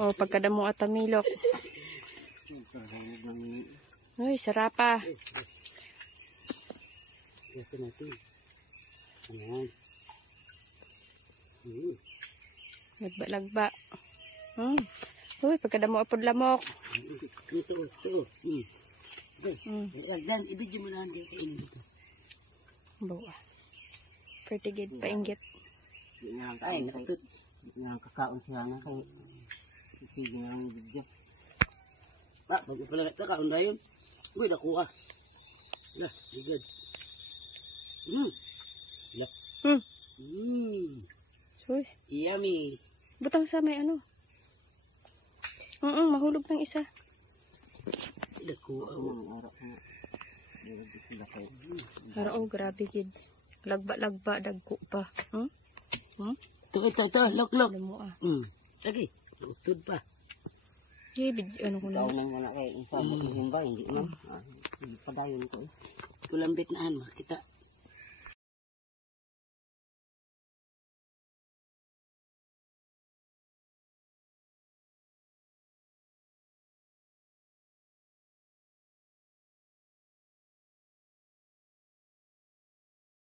Oh, pagkadamo at tamilok. Uy, sarapa. Kasi natin. Ayan. Lagba-lagba. Uy, pagkadamo apod lamok. Ito. Dan, ibigay mo lang dito. Bawa. Pretty good, painggit. Ay, nakatut. Nakakaon siya nga kayo. Sige nga ang bigyan. Pag pala kakaon na yun. Uy, nakuha. Wala, good. Yep. Sus. Yummy. Butang sa may ano. Mahulog ng isa. Nakuha mo ang arak nga. Harao, grabe gid. Lagba-lagba, dagko pa. Ito, lok. Damo Lagi, utod pa. Ano ko na. Ikaw nang wala kay isa mo ba, hindi man. Padayon ko. Tulambit na makita.